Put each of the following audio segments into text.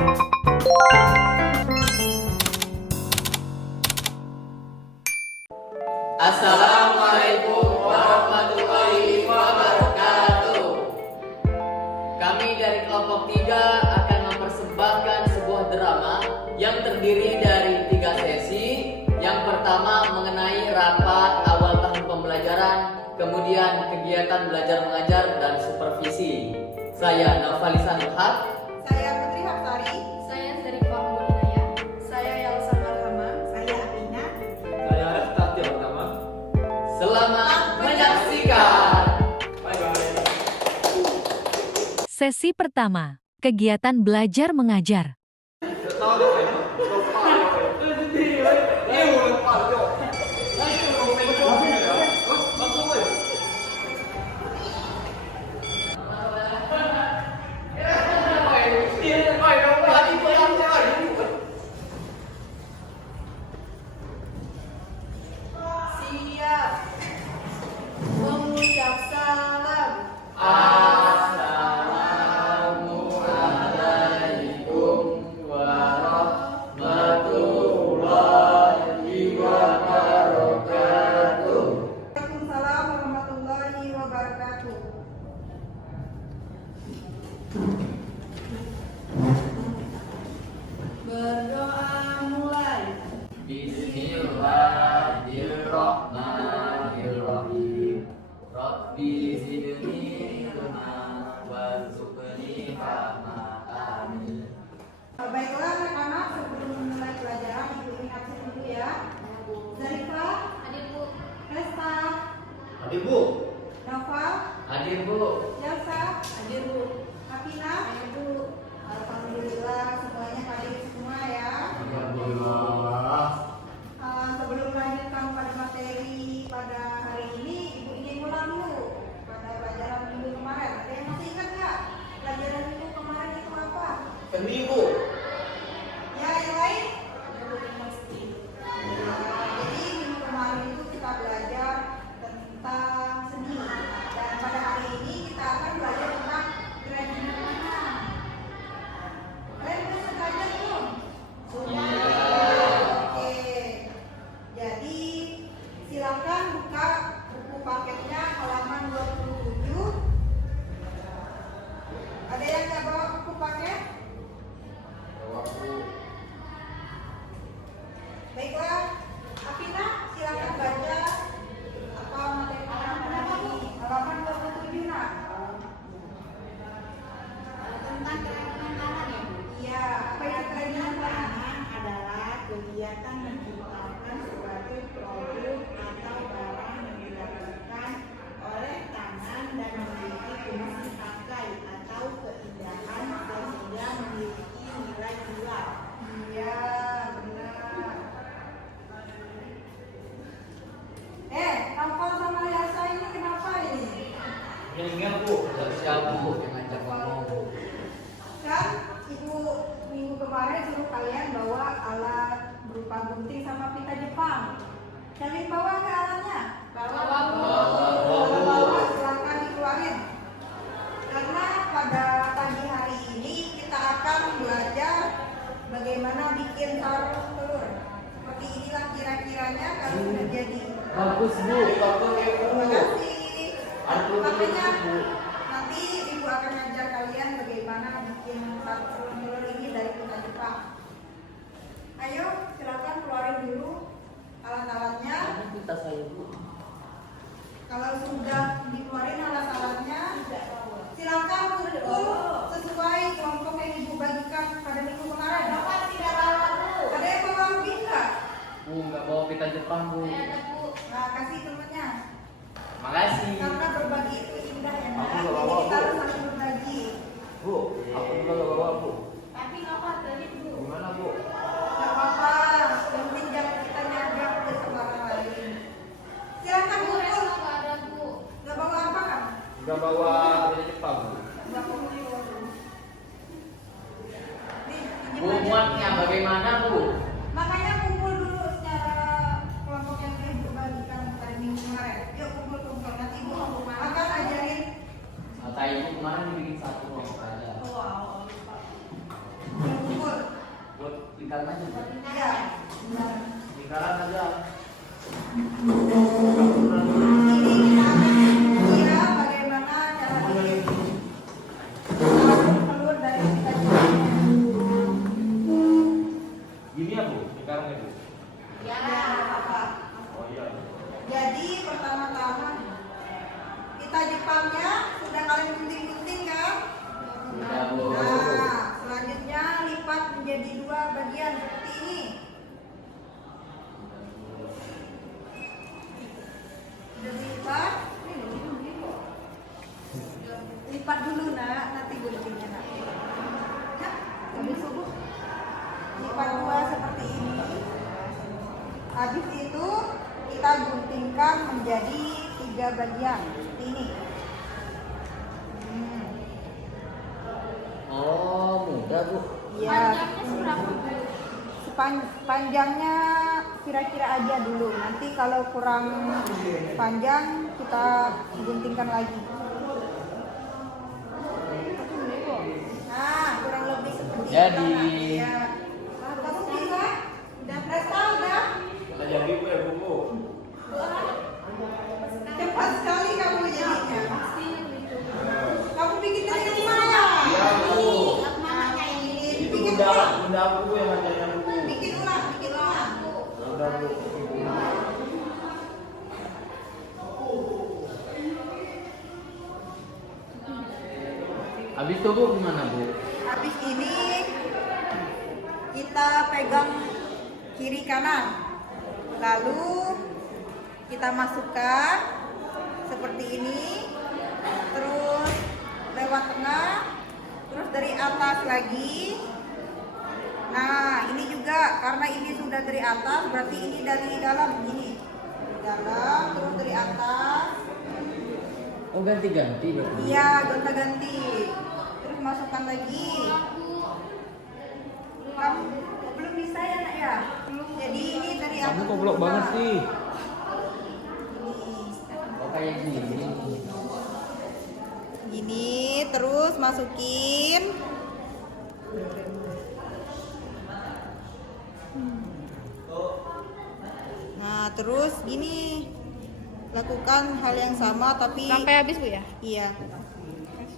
Assalamualaikum warahmatullahi wabarakatuh. Kami dari kelompok 3 akan mempersembahkan sebuah drama yang terdiri dari 3 sesi. Yang pertama mengenai rapat awal tahun pembelajaran, kemudian kegiatan belajar mengajar dan supervisi. Saya Nafalisan Luhak. Saya Putri Hapsari. Saya Zarifah Mulinaya. Saya Yalsa Marhama. Saya Amina. Saya Restati pertama. Selamat menyaksikan. Sesi pertama, kegiatan belajar mengajar. Siap. Mengucap salam. Assalamualaikum warahmatullahi wabarakatuh. Waalaikumsalam warahmatullahi wabarakatuh. Berdoa mulai. Bismillahirrahmanirrahim. Rabbi zidni ilma warzuqni fahma. Amin. Baiklah anak-anak, sebelum memulai pelajaran ibu ingat dulu ya. Zarifah, Hadir Bu. Resta, Hadir Bu. Noval, Hadir Bu. Yelsa, hadir Bu. Hafina, hadir Bu. Alhamdulillah semuanya hadir semua ya. Alhamdulillah. Sebelum melanjutkan pada materi pada hari ini, ibu ingin ulang dulu pada pelajaran minggu kemarin. Ada yang masih ingat nggak? Pelajaran minggu kemarin itu apa? Seni Bu. Ya, yang lain? Jadi minggu kemarin itu kita belajar tentang seni. Dan pada hari ini kita akan belajar tentang kerajinan tangan. Kalian udah belajar belum? Oke. Jadi silakan buka buku paketnya halaman 27. Ada yang nggak bawa buku paket? Baiklah, Afina, silakan baca apa materi halaman ini. Halaman 27 nak. Tentang kerajinan tangan ya Bu. Iya, apa itu kerajinan tangan? Tangan adalah kegiatan menciptakan suatu produk atau barang yang dilakukan oleh tangan dan memiliki fungsi pakai atau keindahan sehingga memiliki nilai jual. Iya, benar. Novel sama Yasa ini kenapa ini? Ingat Bu. Siap Bu yang ngajak ngomong. Kan ibu minggu kemarin suruh kalian bawa alat berupa gunting sama pita Jepang. Kalian bawa nggak alatnya? Bawa Bu. Kalau bawa silakan dikeluarin. Karena pada pagi hari ini kita akan belajar bagaimana bikin sarung telur. Seperti inilah kira-kiranya kalau sudah jadi. Bagus Bu. Terima kasih. Aduh, Makanya Bu. nanti ibu akan ngajar kalian bagaimana bikin sarung telur ini dari pita Jepang. Ayo silakan keluarin dulu alat-alatnya. Kita saya Bu. Kalau sudah dikeluarin alat-alatnya, silakan kumpul sesuai kelompok yang ibu bagikan pada minggu kemarin. Bapak tidak bawa Bu. Ada yang bawa lebih nggak? Bu nggak bawa pita Jepang Bu. Ada Bu. Nah, kasih temennya. Makasih. Karena berbagi itu indah ya, Nak. Aku nggak Jadi bawa, kita Bu. harus saling berbagi. Bu, aku juga gak bawa Bu. Tapi Novel tadi Bu. Gimana Bu? Nggak apa-apa. Yang penting jangan kita nyadar ke sama orang lain. Silakan Bu, kumpul. Resta nggak ada Bu. Nggak bawa apa kan? Gak bawa dari Jepang Bu. Nggak kumpul. Nih, pinjam Bu aja. muatnya bagaimana Bu? Makanya kumpul dulu secara kelompok yang ibu bagikan pada minggu kemarin. Yuk kumpul-kumpul. Nanti ibu akan ajarin. Kata ibu kemarin dibikin satu kelompok aja. Wow. lingkaran aja. Bu. Iya, benar. Lingkaran aja. Ini kita akan kira bagaimana cara bikin sarung telur dari pita jepangnya. Gini ya Bu, lingkarannya Bu. Ya, apa? Oh iya. Jadi pertama-tama pita Jepangnya sudah kalian gunting-gunting kan? Sudah, Bu. Nah, selanjutnya lipat menjadi 2 bagian seperti ini. Sudah dilipat? Lipat dulu nak, nanti guntingnya nak. Ya, habis subuh. Lipat 2 seperti ini. Habis itu kita guntingkan menjadi 3 bagian seperti ini. Oh, mudah Bu. Iya. Panjangnya seberapa, Bu? Panjangnya kira-kira aja dulu. Nanti kalau kurang panjang kita guntingkan lagi. Nah, kurang lebih seperti Jadi. itu. Ya. Kamu bisa? Udah udah? Kita jadi Bu ya Bu. Cepat sekali kamu jadinya. Kamu bikin dari rumah ya? Iya Bu. Namanya ini. Itu Bikin bunda, ulang. bunda Bu yang ngajarin Bu. Bikin ulang, bikin ulang. Bunda Bu. Habis itu Bu gimana Bu? Habis ini kita pegang kiri kanan. Lalu kita masukkan seperti ini. Terus lewat tengah. Terus dari atas lagi. Nah, ini juga karena ini sudah dari atas, berarti ini dari dalam ini. Dari dalam, terus dari atas. Oh, ganti-ganti berarti. Iya, gonta-ganti. Terus masukkan lagi. Kamu belum bisa ya nak ya? Jadi ini dari atas. Kamu goblok ke banget bawah. sih. Oh, kayak gini. Gini, terus masukin. Nah, terus gini. Lakukan hal yang sama tapi Sampai habis, Bu ya? iya.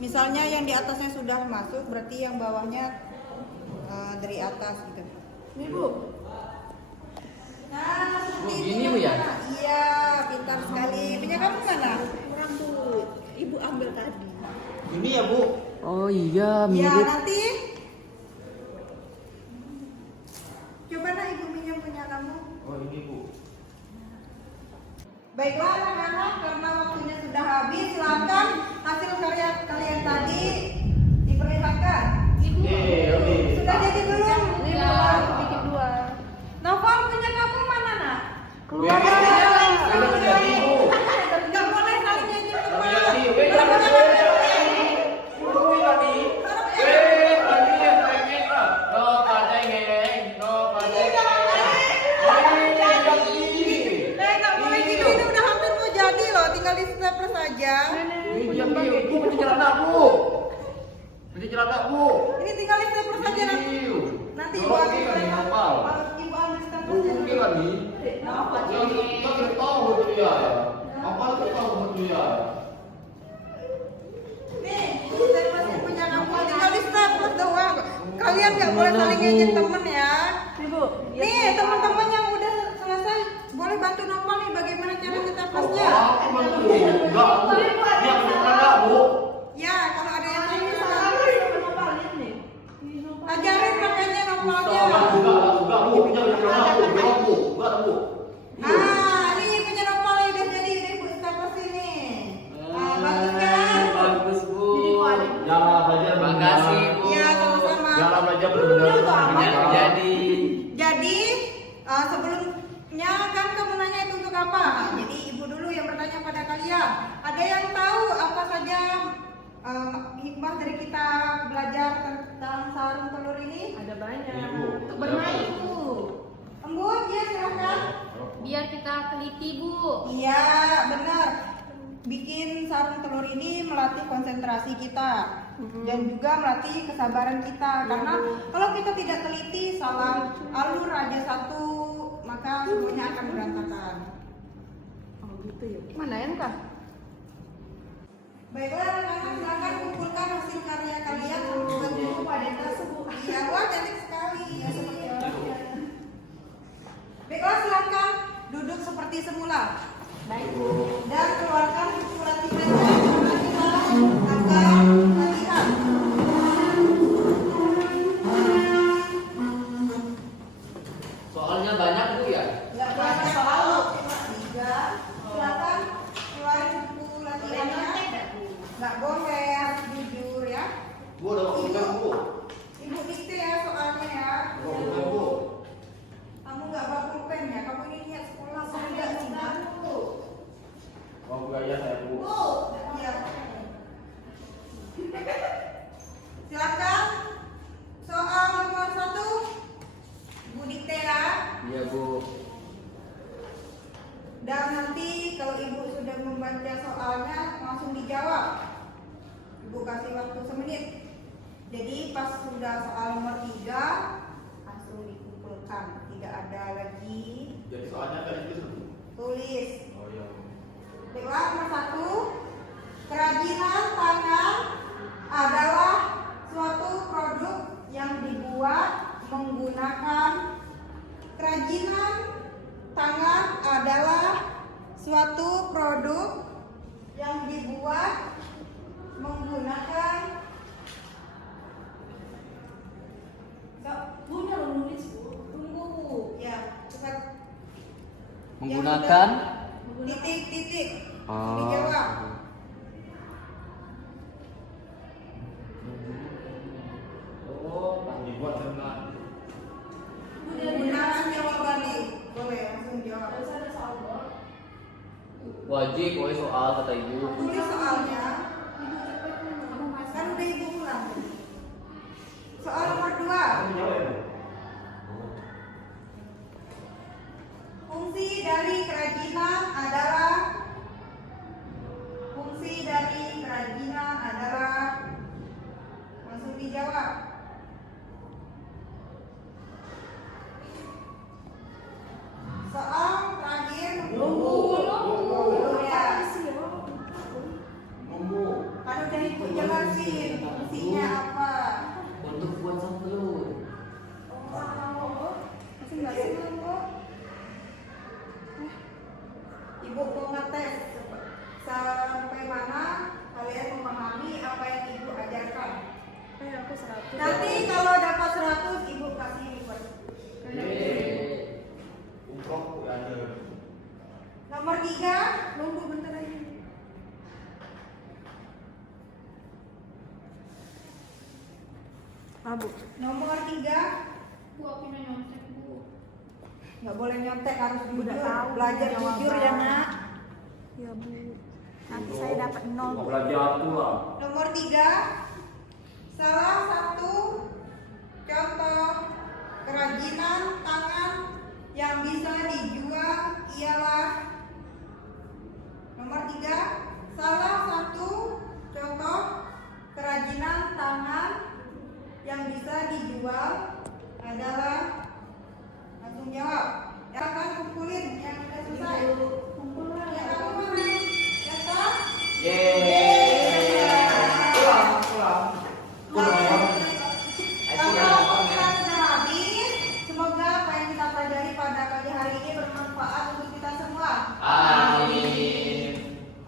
Misalnya yang di atasnya sudah masuk, berarti yang bawahnya dari atas gitu. Ini, Bu. Nah, seperti Oh, ini gini, Bu, ya? Nah, iya, pintar sekali. Punya kamu mana? Kurang Bu, Ibu ambil tadi. Ini ya Bu. Oh iya, Ya, mirip. nanti coba nak ibu minjem punya kamu. Oh ini Bu. Baiklah anak-anak, karena waktunya sudah habis, silakan hasil karya kalian tadi diperlihatkan. Oke. Sudah jadi belum? Ini Bu, bikin 2. Novel punya kamu mana nak? Keluar. Udah jadi Bu. Gak boleh saling nyanyi Udah teman. jadi. Jangan tadi. Tadi yang pengen lah. No, pada ngeng. No, pada Gak boleh gitu, ini udah hampir mau jadi loh, tinggal di stapler saja. Bu, mesti celana Bu. Mesti celana Bu. Ini tinggal di stapler saja nanti. Nanti ibu Tolong ambil ini kan stapler. hafal. Ibu ambil Bu, staplernya. mungkin kan nih. Kita tahu betul ya. Apa kita tahu betul ya. Nih, staplernya punya kamu, tinggal di stapler doang. Kalian nggak boleh saling ngejek temen ya. Nih, teman-teman yang udah selesai boleh bantu Nopal nih bagaimana cara ngetapasnya. Aku bantu. Enggak Bu. Dia punya celana Bu. Ya, kalau ada yang lain ajarin makanya Nopalnya. Enggak Bu. Punya celana Bu. Enggak Bu. Enggak Bu. Ah, ini punya Nopal nih, udah jadi deh Bu staples ini. Ah, bagus kan? Bagus Bu. Jangan belajar Makasih Bu. Iya, sama-sama. Jangan belajar benar-benar. Jadi. Jadi sebelumnya kan kamu nanya itu untuk apa? Nah, jadi ibu dulu yang bertanya pada kalian. Ada yang tahu apa saja hikmah dari kita belajar tentang sarung telur ini? Ada banyak. Ibu. Untuk bermain, Bu. Embut, ya silakan. Biar kita teliti, Bu. Iya, benar. Bikin sarung telur ini melatih konsentrasi kita dan juga melatih kesabaran kita. Karena kalau kita kita tidak teliti, salah alur aja satu, maka semuanya akan berantakan. Oh gitu ya. Mana ya kak? Baiklah anak-anak, silakan kumpulkan hasil karya kalian untuk bentuk pada tersebut. Iya, wah cantik sekali. Ya, seperti orang. Baiklah, silakan duduk seperti semula. Baik. Dan keluarkan buku latihannya. Kita akan latihan. Soalnya banyak Bu ya? Nggak banyak soal. Cuma 3. Silakan keluarin buku latihannya. Nggak boleh, harus jujur ya. Bu, ada waktu kan, Bu? Ibu dikte ya soalnya ya. Waktu kan, Bu? Kamu nggak bawa pulpen ya? Kamu ini niat sekolah sudah Cina. Oh, gaya saya, Bu. Iya. Silakan. Soal nomor 1. Ibu dikte ya. Iya Bu. Dan nanti kalau ibu sudah membaca soalnya langsung dijawab. Ibu kasih waktu semenit. Jadi pas sudah soal nomor 3 langsung dikumpulkan. Tidak ada lagi Jadi soalnya kan itu Bu. tulis. Oh iya. Baiklah, nomor 1. Kerajinan tangan adalah suatu produk yang dibuat menggunakan kerajinan tangan adalah suatu produk yang dibuat menggunakan Punya lo nulis Bu. tunggu Bu. Ya, cepat. Menggunakan Titik-titik. Oh. Dijawab. Oh, dibuat dengan Menggunakan jawabannya. Boleh langsung jawab. wajib oleh soal kata Ibu. Tulis soalnya. Kan udah ibu ulang. Soal nomor 2. Kamu jawab ya, Bu? Fungsi dari kerajinan adalah langsung dijawab. Soal terakhir. Ya. Nunggu. Kan udah ibu jelasin fungsinya apa. Untuk buat sambal. Masih nggak senang kok. Ibu mau ngetes sampai mana kalian memahami apa yang ibu ajarkan. Aku 100. Nanti kalau dapat 100 ibu kasih reward. Umroh Bu ada. Nomor 3, nunggu bentar lagi. Bu. Nomor 3, Bu aku mau nyontek Bu. nggak boleh nyontek, harus jujur. Udah tahu Belajar jawaban. jujur ya nak. Ya Bu. Nanti saya dapat 0 Bu. Belajar pula. Nomor 3, salah satu contoh kerajinan tangan yang bisa dijual ialah. Nomor 3, salah satu contoh kerajinan tangan yang bisa dijual adalah. Langsung jawab. Ya kan kumpulin yang sudah selesai. Ya kamu mana? Ya kan? Pulang, pulang. Kalau kita sudah habis, semoga apa yang kita pelajari pada pagi hari ini bermanfaat untuk kita semua. Amin.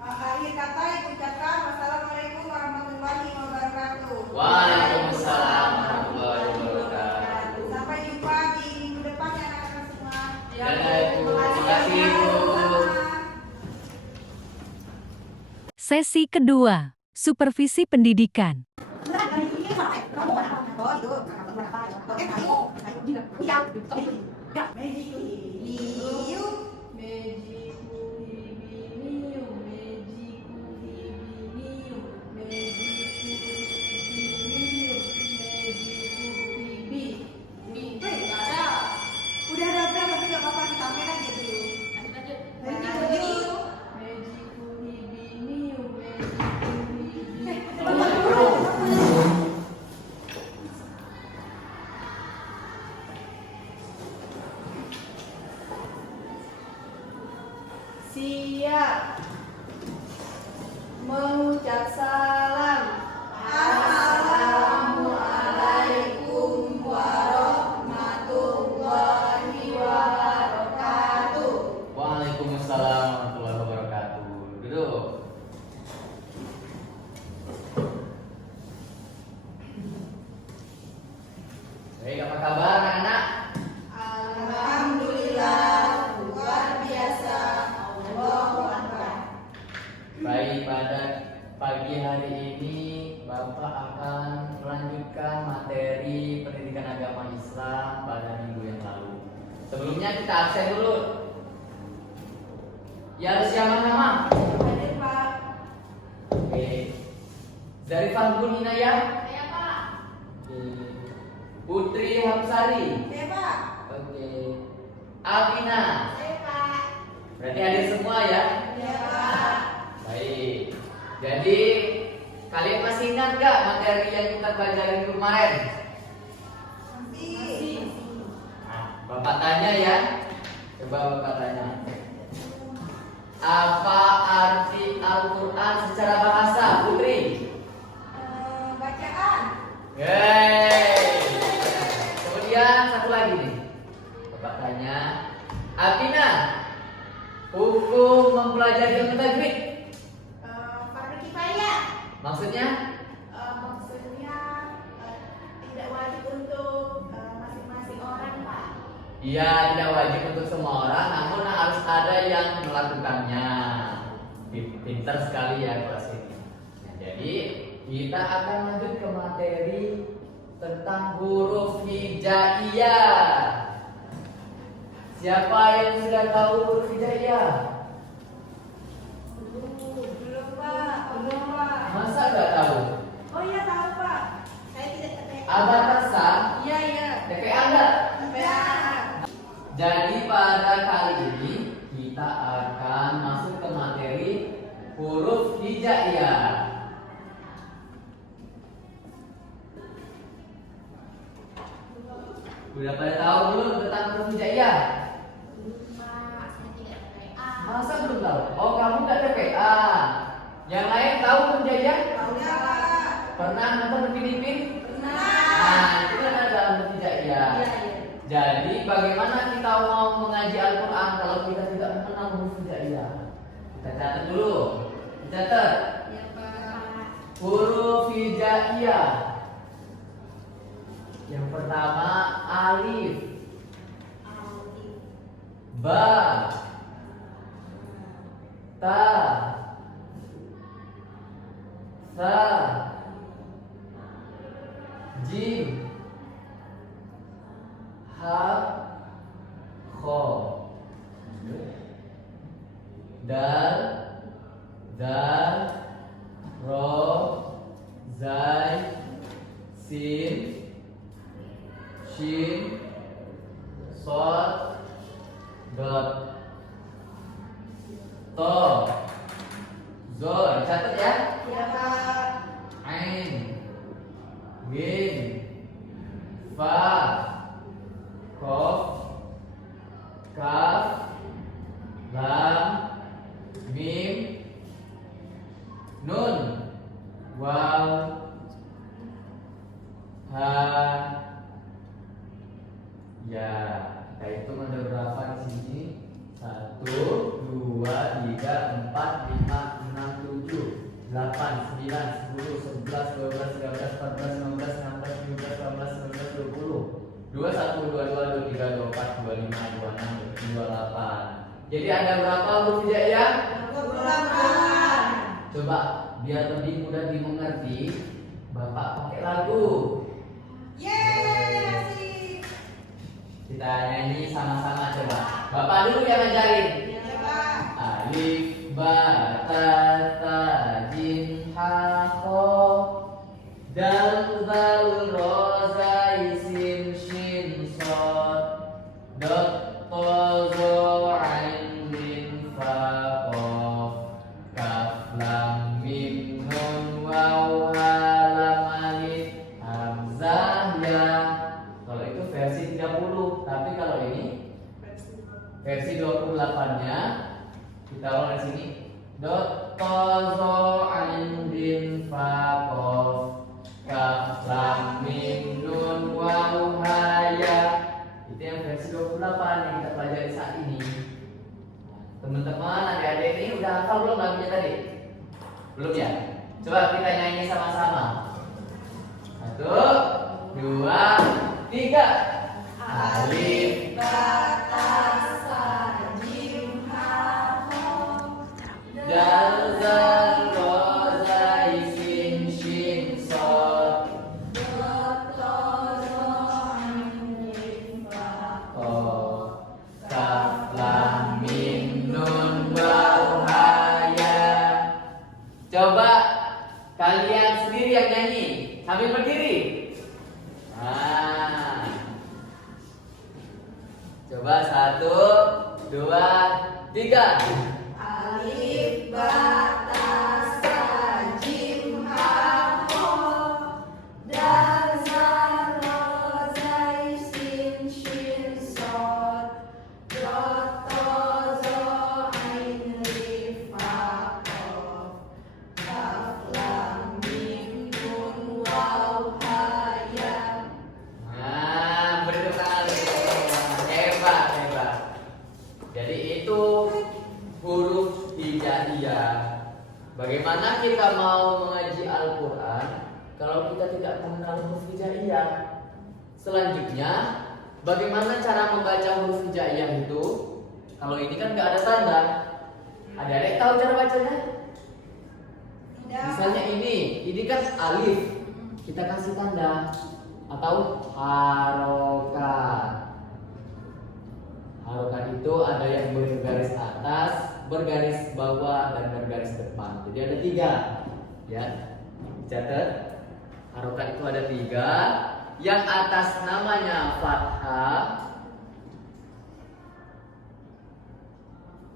Akhir kata ibu ucapkan wassalamualaikum warahmatullahi wabarakatuh. Waalaikumsalam warahmatullahi wabarakatuh. Sampai jumpa di minggu depan ya anak-anak semua. Ya, Ibu. Terima kasih, Ibu. Sesi kedua, supervisi pendidikan. Udah ada tapi nggak apa-apa, kita main aja dulu. Lanjut. Siap. Mengucap salam. Assalamualaikum warahmatullahi wabarakatuh. Waalaikumsalam warahmatullahi wabarakatuh. Duduk. Baik, apa kabar anak-anak? Alhamdulillah, luar biasa. Allahu Akbar. Baik, pada pagi hari ini Bapak akan melanjutkan materi pendidikan agama Islam pada minggu yang lalu. Sebelumnya kita absen dulu. Ya, harus yang nama? Hadir Pak. Oke. Zarifah Bun Inayah. Saya Pak. Oke. Putri Hamsari. Oke Pak. Oke. Alvina. Saya Pak. Berarti hadir semua ya? Ya Pak. Baik. Jadi kalian masih ingat gak materi yang kita pelajari kemarin? Masih. Nah, Bapak tanya ya. Coba Bapak tanya. Apa arti Al-Quran secara bahasa, Putri? Bacaan. Yeay. Kemudian satu lagi nih. Bapak tanya. Alvina, hukum mempelajari ilmu tajwid. Fardu kifayah. Maksudnya? Maksudnya tidak wajib untuk masing-masing orang, Pak. Iya, tidak wajib untuk semua orang, namun harus ada yang melakukannya. Pintar sekali ya kelas ini. Nah, jadi kita akan lanjut ke materi tentang huruf hijaiyah. Siapa yang sudah tahu huruf hijaiyah? Belum Pak. Belum Pak. Masa nggak tahu? Oh iya tahu Pak. Saya tidak TPA. Abakasa, Iya iya. TPA enggak? TPA. Jadi pada kali ini kita akan masuk ke materi huruf hijaiyah. Udah pada tahu belum tentang huruf hijaiyah? Pak, saya tidak TPA. Masa belum tahu? Oh, kamu nggak TPA. Yang lain tahu huruf hijaiyah? Tahu ya Pak. Pernah nonton Upin Ipin? Pernah. Nah, itu kan ada huruf hijaiyah. Iya iya. Jadi bagaimana kita mau mengaji Al-Quran kalau kita tidak mengenal huruf hijaiyah? Kita catat dulu. Catat. Ya Pak. Huruf hijaiyah. Yang pertama alif, ba, ta, sa, jim, ha, kho, dal, dal, ro, zai, sin, shin, sod, dot, to, zor. Catat ya. Iya Pak. Ain, gin, fa, kof, kaf, lam, mim, nun, waw, ha. Ya, kita hitung ada berapa di sini? 1, 2, 3, 4, 5, 6, 7, 8, 9, 10, 11, 12, 13, 14, 15, 16, 17, 18, 19, 20, 21, 22, 23, 24, 25, 26, 28. Jadi ada berapa huruf hijaiyah? 28. Coba biar lebih mudah dimengerti, Bapak pakai lagu. Yeay, asik. Kita nyanyi sama-sama coba. Bapak dulu yang ngajarin. Iya Pak. Alif ba ta ta jim ha kho dal zal ro zai sin shin sod dot to zo ain min fa qaf kaf lam mim nun waw ha lam alif hamzah ya. Kalau itu versi 30, tapi kalau ini versi 28-nya Kita ulang dari sini. Dot to zo ain bin fa qaf kaf lam mim nun waw ha ya. Itu yang versi 28 yang kita pelajari saat ini. Teman-teman, adik-adik ini udah hafal belum lagunya tadi? Belum ya? Coba kita nyanyi sama-sama. 1, 2, 3. Alif ba ta sa jim ha ho. dal zal ro zai sin shin sod Do to zo ain bin fa qaf kaf lam mim nun waw ha ya. Coba kalian sendiri yang nyanyi sambil berdiri. Nah. Coba 1, 2, 3. alif ba ta sa jim ha ho. Dal za ro zai sin shin sod. Do to zo ain rif fa qaf kaf lam mim nun waw ha ya. Nah, beri tepuk tangan lagi. Hebat, hebat. Jadi itu huruf hijaiyah. Bagaimana kita mau mengaji Al-Quran kalau kita tidak mengenal huruf hijaiyah? Selanjutnya, bagaimana cara membaca huruf hijaiyah itu? Kalau ini kan nggak ada tanda. Adik-adik tahu cara bacanya? Misalnya ini kan alif, kita kasih tanda atau harokat. Harokat itu ada yang bergaris atas, bergaris bawah, dan bergaris depan. Jadi ada 3, ya. Catat. Harokat itu ada 3. Yang atas namanya fathah,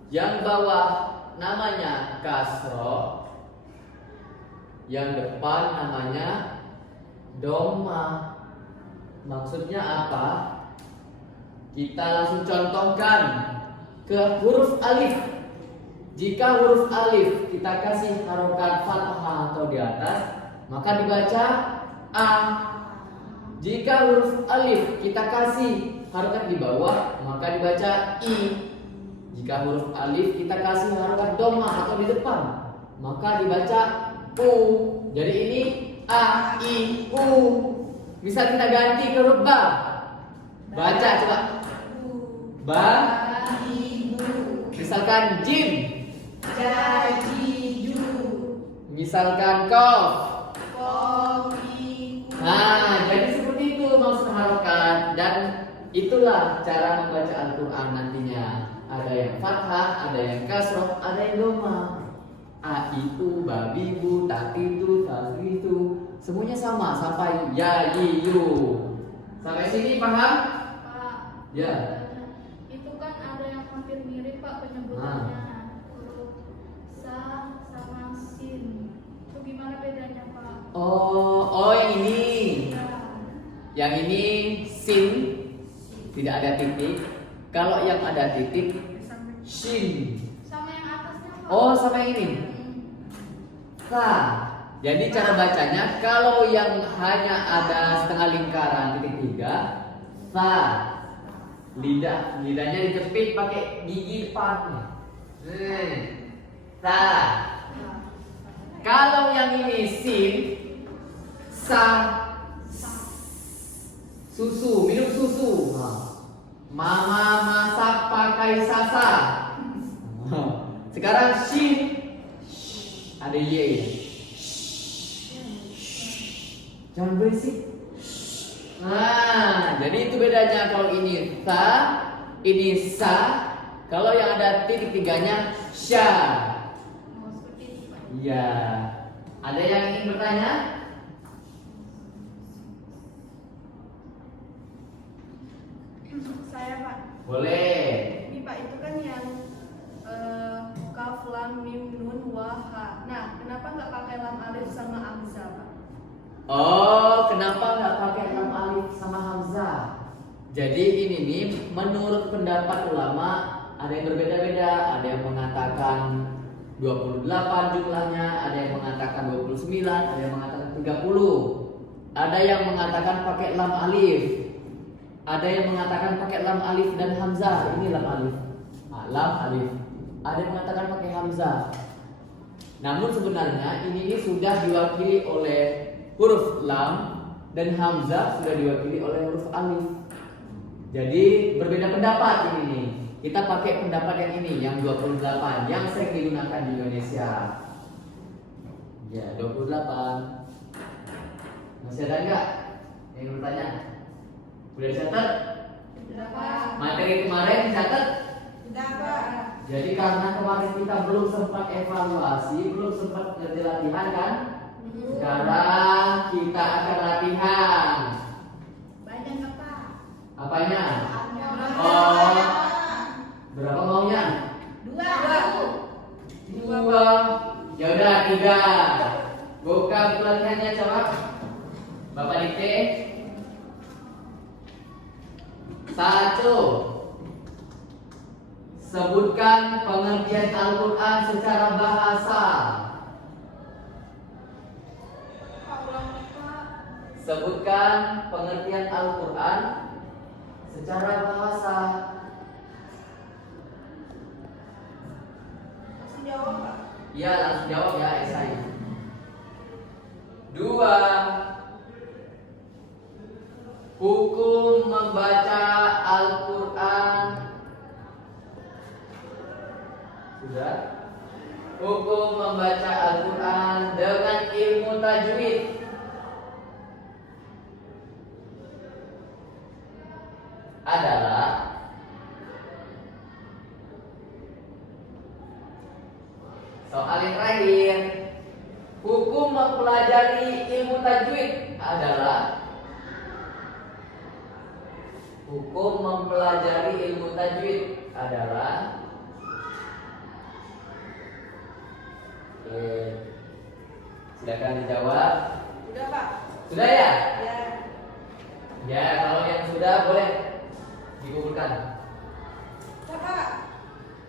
yang bawah namanya kasroh, yang depan namanya doma. Maksudnya apa? Kita langsung contohkan ke huruf alif. Jika huruf alif kita kasih harokat fathah atau di atas, maka dibaca a. Jika huruf alif kita kasih harokat di bawah, maka dibaca i. Jika huruf alif kita kasih harokat doma atau di depan, maka dibaca u. Jadi ini a, i, u. Bisa kita ganti ke huruf ba. Baca coba. Ba. Misalkan jim. Jajiju. Misalkan kof. Kopi. Nah, jadi seperti itu maksud harokat. Dan itulah cara membaca Al-Quran nantinya. Ada yang fathah, ada yang kasroh, ada yang doma. A itu, babi bu, tak itu, tak itu. Semuanya sama sampai ya, yu. Sampai sini paham? Pak, Ya. itu kan ada yang hampir mirip Pak penyebutannya. Huruf sa sama sin. Itu gimana bedanya Pak? Oh yang ini. Ya. Yang ini sin, tidak ada titik. Kalau yang ada titik, shin. Sama yang atasnya Pak. Oh, sama yang ini. Sa. Jadi cara bacanya, kalau yang hanya ada setengah lingkaran titik 3, sa. Lidahnya dijepit pakai gigi depan. Sa. Kalau yang ini sin, sa. Susu, minum susu. Mama masak pakai sasa. Sekarang shin, ada y ya. Jangan berisik. Nah, jadi itu bedanya. Kalau ini ta, ini sa. Kalau yang ada titik 3-nya sya. Oh, seperti itu Pak. Iya. Ada yang ingin bertanya? Saya Pak. Boleh. Ini Pak itu kan yang kaf lam mim nun wa ha. Nah, kenapa nggak pakai lam alif sama hamzah Pak? Oh, kenapa nggak pakai lam alif sama hamzah? Jadi ini nih, menurut pendapat ulama, ada yang berbeda-beda, ada yang mengatakan 28 jumlahnya, ada yang mengatakan 29, ada yang mengatakan 30. Ada yang mengatakan pakai lam alif. Ada yang mengatakan pakai lam alif dan hamzah. Ini lam alif. Lam alif. Ada yang mengatakan pakai hamzah. Namun sebenarnya ini sudah diwakili oleh huruf lam dan hamzah sudah diwakili oleh huruf alif. Jadi berbeda pendapat ini nih. Kita pakai pendapat yang ini, yang 28, yang sering digunakan di Indonesia. Ya, 28. Masih ada enggak yang bertanya? Udah dicatat? Sudah Pak. Materi kemarin dicatat? Sudah Pak. Jadi karena kemarin kita belum sempat evaluasi, belum sempat ngerti latihan kan? Sekarang kita akan latihan. Banyak apa? Apanya? Apa? Oh, berapa maunya? Dua. Dua. Ya udah 3. Buka latihannya coba. Bapak dikte. 1. Sebutkan pengertian Al-Quran secara bahasa. Sebutkan pengertian Al-Quran secara bahasa. Langsung jawab Pak. Iya, langsung jawab ya, Esai. 2. Hukum membaca Al-Quran. Sudah. Hukum membaca Al-Quran dengan ilmu tajwid. Adalah soal yang terakhir. Hukum mempelajari ilmu tajwid adalah hukum mempelajari ilmu tajwid adalah Oke. Silakan dijawab. Sudah Pak. Sudah ya? Ya. Ya, kalau yang sudah boleh dikumpulkan. Sudah Pak.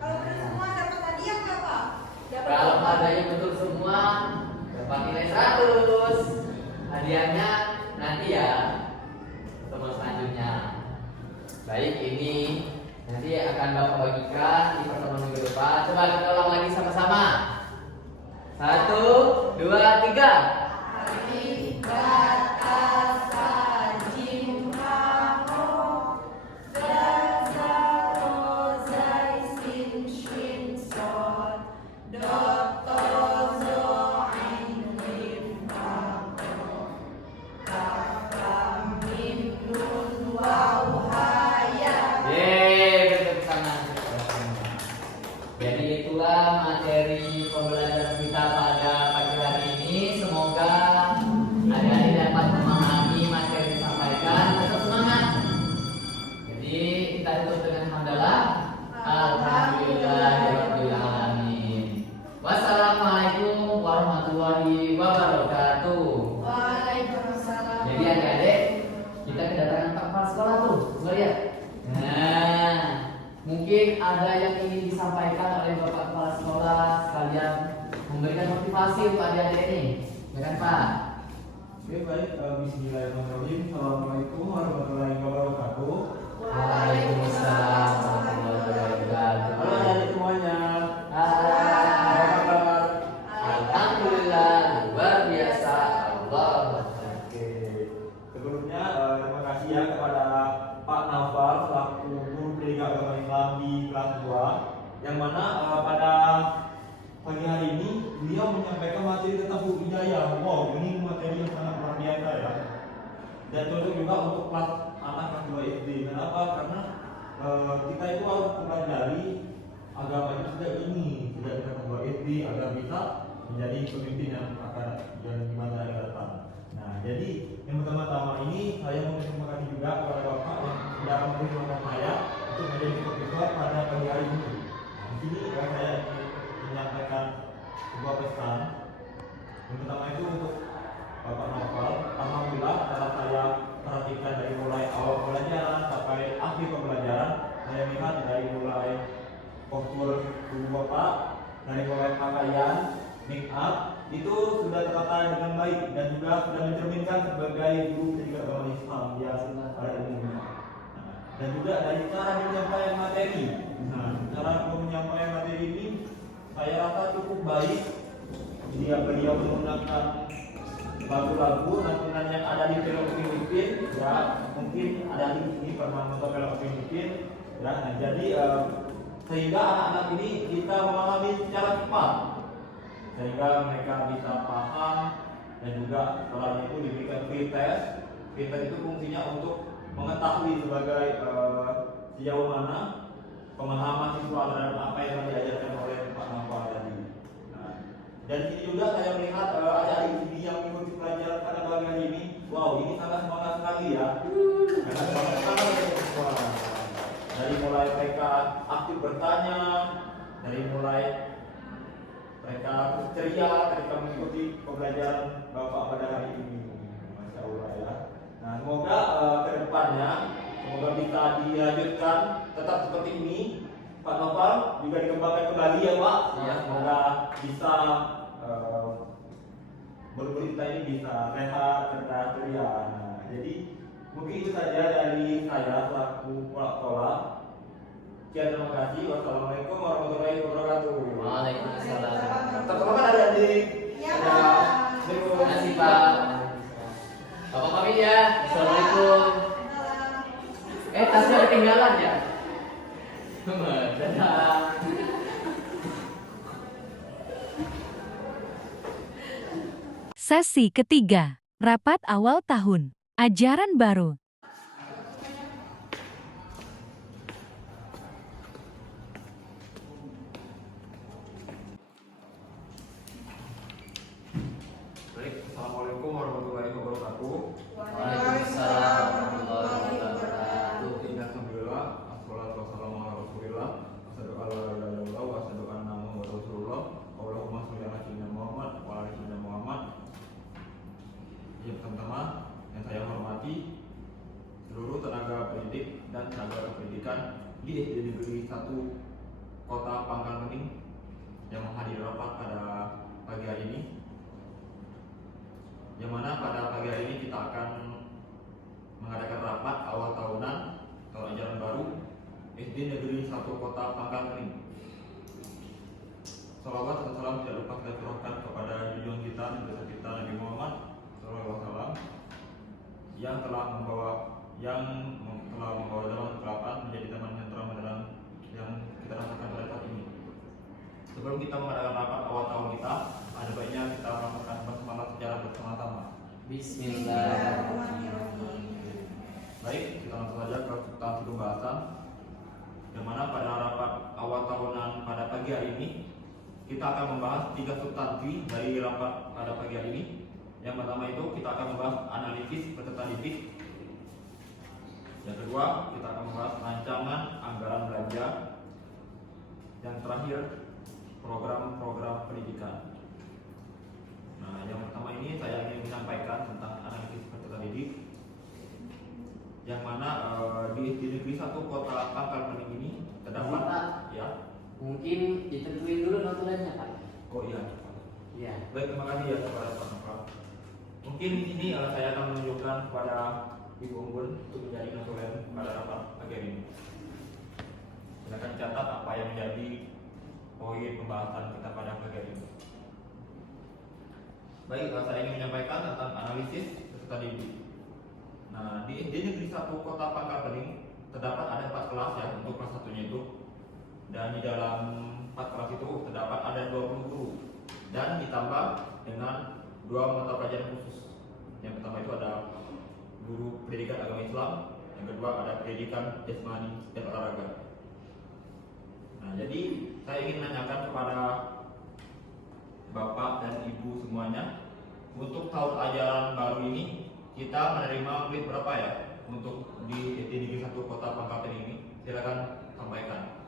Kalau benar semua dapat hadiah nggak Pak? Dapat Kalau Pak. ada yang betul semua dapat nilai 100. Hadiahnya nanti ya pertemuan selanjutnya. Baik, ini nanti akan Bapak bagikan di pertemuan minggu depan. Coba kita ulang lagi sama-sama. 1, 2, 3. Alif, ba, ta, sa, jim, ha, ho, dal, za, ro, zai, sin, shin, sod, dot, to, zo, ain, mim, ha, ho, kaf, lam, mim, nun, waw, ha, ya. Yeay, bertepuk tangan. Jadi itulah materi pembelajaran kita pada pagi hari ini. Semoga adik-adik dapat memahami materi yang disampaikan. Tetap semangat. Jadi kita tutup dengan hamdalah. Alhamdulillahirabbil alamin. Wassalamualaikum warahmatullahi wabarakatuh. Waalaikumsalam. Jadi adik-adik, kita kedatangan Pak Kepala Sekolah tuh, lihat. Nah, mungkin ada yang ingin disampaikan oleh Bapak Kepala Sekolah sekalian memberikan motivasi untuk adik-adik ini, ya kan Pak? Oke baik, bismillahirrahmanirrahim. Assalamualaikum warahmatullahi wabarakatuh. Waalaikumsalam warahmatullahi wabarakatuh. Halo adik semuanya. Hai. Apa kabar? Alhamdulillah, luar biasa. Allah. Oke. Sebelumnya terima kasih ya kepada Pak Nafar selaku guru pendidikan agama Islam di kelas 2 yang mana pada pagi hari ini beliau menyampaikan materi tentang huruf hidayah. Wow, ini materi yang sangat luar biasa ya. Dan cocok juga untuk kelas anak kelas 2 SD. Kenapa? Karena kita itu harus mempelajari agama itu sejak ini, sejak kita kelas 2 SD agar bisa menjadi pemimpin yang akan di masa yang akan datang. Nah, jadi yang pertama-tama ini saya mau terima kasih juga kepada Bapak yang sudah memperkenalkan saya untuk menjadi supervisor pada pagi hari ini. Nah, di sini saya ingin menyampaikan sebuah pesan. Yang pertama itu untuk Bapak Novel. Alhamdulillah setelah saya perhatikan dari mulai awal pembelajaran sampai akhir pembelajaran, saya melihat dari mulai postur tubuh Bapak, dari mulai pakaian, make up itu sudah tertata dengan baik dan juga sudah mencerminkan sebagai guru pendidikan agama Islam yang pada umumnya. Dan juga dari cara menyampaikan materi. Nah, cara menyampaikan materi ini saya rasa cukup baik. Beliau menggunakan lagu-lagu lantunan yang ada di film Upin, ya mungkin ada di sini pernah nonton film Upin, ya. Nah, jadi sehingga anak-anak ini bisa memahami secara cepat, sehingga mereka bisa paham dan juga setelah itu diberikan free test. Free test itu fungsinya untuk mengetahui sebagai sejauh mana pemahaman siswa terhadap apa yang diajarkan oleh Pak Nafal tadi. Nah, dan sini juga saya melihat adik-adik sini yang mengikuti pelajaran pada pagi hari ini, wow ini sangat semangat sekali ya. Sangat semangat sekali. Wah. Dari mulai mereka aktif bertanya, dari mulai mereka ceria ketika mengikuti pembelajaran Bapak pada hari ini. Masya Allah ya. Nah, semoga ke depannya semoga bisa dilanjutkan tetap seperti ini. Pak Noval juga dikembangkan kembali ya Pak. Iya. Semoga bisa murid-murid kita ini bisa sehat, cerdas, ceria. Nah, jadi mungkin itu saja dari saya selaku kepala sekolah. Sekian, terima kasih. Wassalamualaikum warahmatullahi wabarakatuh. Waalaikumsalam. Terima kasih adik-adik. Ya, Ya. Pak. Terima kasih Pak. Bapak pamit ya. Assalamualaikum. Tasnya ketinggalan ya. Dadah. Sesi ketiga, rapat awal tahun, ajaran baru. Baik, assalamualaikum warahmatullahi wabarakatuh. Waalaikumsalam warahmatullahi wabarakatuh. Alhamdulillah, assalatu wassalamu ala rasulillah. Asyhadu an la ilaha illallah wa asyhadu anna muhammadar rasulullah. Allahumma sholli ala sayyidina Muhammad wa ala ali sayyidina Muhammad. Ya, teman-teman yang saya hormati, seluruh tenaga pendidik dan tenaga pendidikan di SD Negeri 1 Kota Pangkalbening yang menghadiri rapat pada pagi hari ini. Yang mana pada pagi hari ini kita akan mengadakan rapat awal tahunan tahun ajaran baru SD Negeri 1 Kota Pangkalbening. Salawat dan salam tidak lupa kita curahkan kepada junjungan kita Nabi kita Nabi Muhammad SAW yang telah membawa dalam kegelapan menjadi teman yang terang benderang yang kita rasakan pada saat ini. Sebelum kita mengadakan rapat awal tahun kita, ada baiknya kita melakukan basmalah secara bersama-sama. Bismillahirrahmanirrahim. Baik, kita langsung saja ke substansi pembahasan. Yang mana pada rapat awal tahunan pada pagi hari ini, kita akan membahas 3 substansi dari rapat pada pagi hari ini. Yang pertama itu kita akan membahas analisis peserta didik. Yang kedua, kita akan membahas rancangan anggaran belanja. Yang terakhir, program-program pendidikan. Nah, yang pertama ini saya ingin menyampaikan tentang analisis peserta didik, yang mana di Negeri 1 Kota Pangkalbening ini terdapat Pak, ya. mungkin ditentuin dulu notulennya Pak. Oh iya. Iya. Baik, terima kasih ya kepada Pak Nova. Mungkin di sini saya akan menunjukkan kepada Ibu Unggul untuk menjadi notulen pada rapat pagi ini. Silakan catat apa yang menjadi poin pembahasan kita pada pagi ini. Baik, saya ingin menyampaikan tentang analisis peserta didik. Nah, di SD Negeri 1 Kota Pangkalbening terdapat ada 4 kelas ya untuk kelas satunya itu. Dan di dalam 4 kelas itu terdapat ada 20 guru dan ditambah dengan 2 mata pelajaran khusus. Yang pertama itu ada guru pendidikan agama Islam, yang kedua ada pendidikan jasmani dan olahraga. Nah, jadi saya ingin menanyakan kepada Bapak dan Ibu semuanya, untuk tahun ajaran baru ini kita menerima murid berapa ya untuk di SD Negeri 1 Kota Pangkalbening ini? Silakan sampaikan.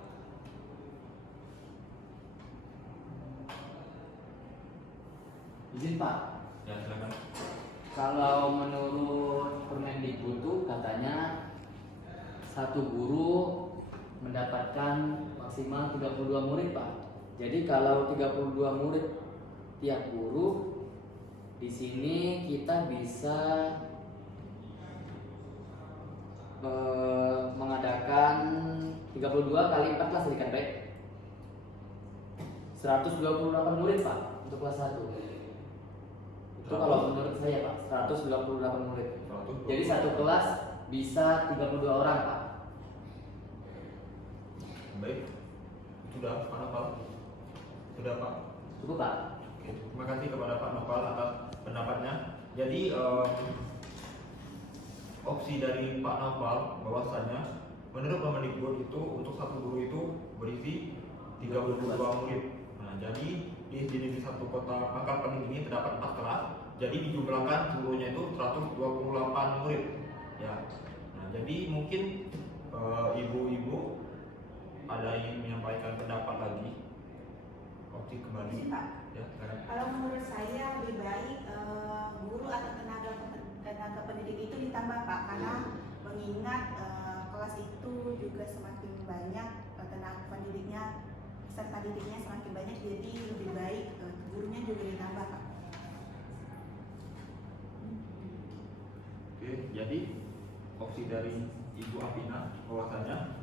Izin Pak. Ya, silakan. Kalau menurut Permendikbud itu katanya satu guru mendapatkan maksimal 32 murid Pak. Jadi kalau 32 murid tiap guru, di sini kita bisa mengadakan 32 kali 4 kelas kan baik. 128 murid Pak untuk kelas 1. Itu kalau menurut saya Pak, 128 murid. Jadi satu kelas bisa 32 orang Pak. Baik, sudah Pak Nopal. Sudah Pak. Cukup Pak. Oke, terima kasih kepada Pak Nopal atas pendapatnya. Jadi opsi dari Pak Nopal bahwasanya menurut Kemendikbud itu untuk satu guru itu berisi 32 murid. Nah, jadi di satu kota Pangkal Pinang ini terdapat 4 kelas. Jadi dijumlahkan seluruhnya itu 128 murid. Ya. Nah, jadi mungkin ibu-ibu ada yang menyampaikan pendapat lagi. Opsi kembali. Sih, Pak. Ya, silakan. Kalau menurut saya lebih baik guru atau tenaga pendidik itu ditambah Pak, karena mengingat kelas itu juga semakin banyak tenaga pendidiknya, peserta didiknya semakin banyak, jadi lebih baik gurunya juga ditambah Pak. Oke, jadi opsi dari Ibu Apina bahwasanya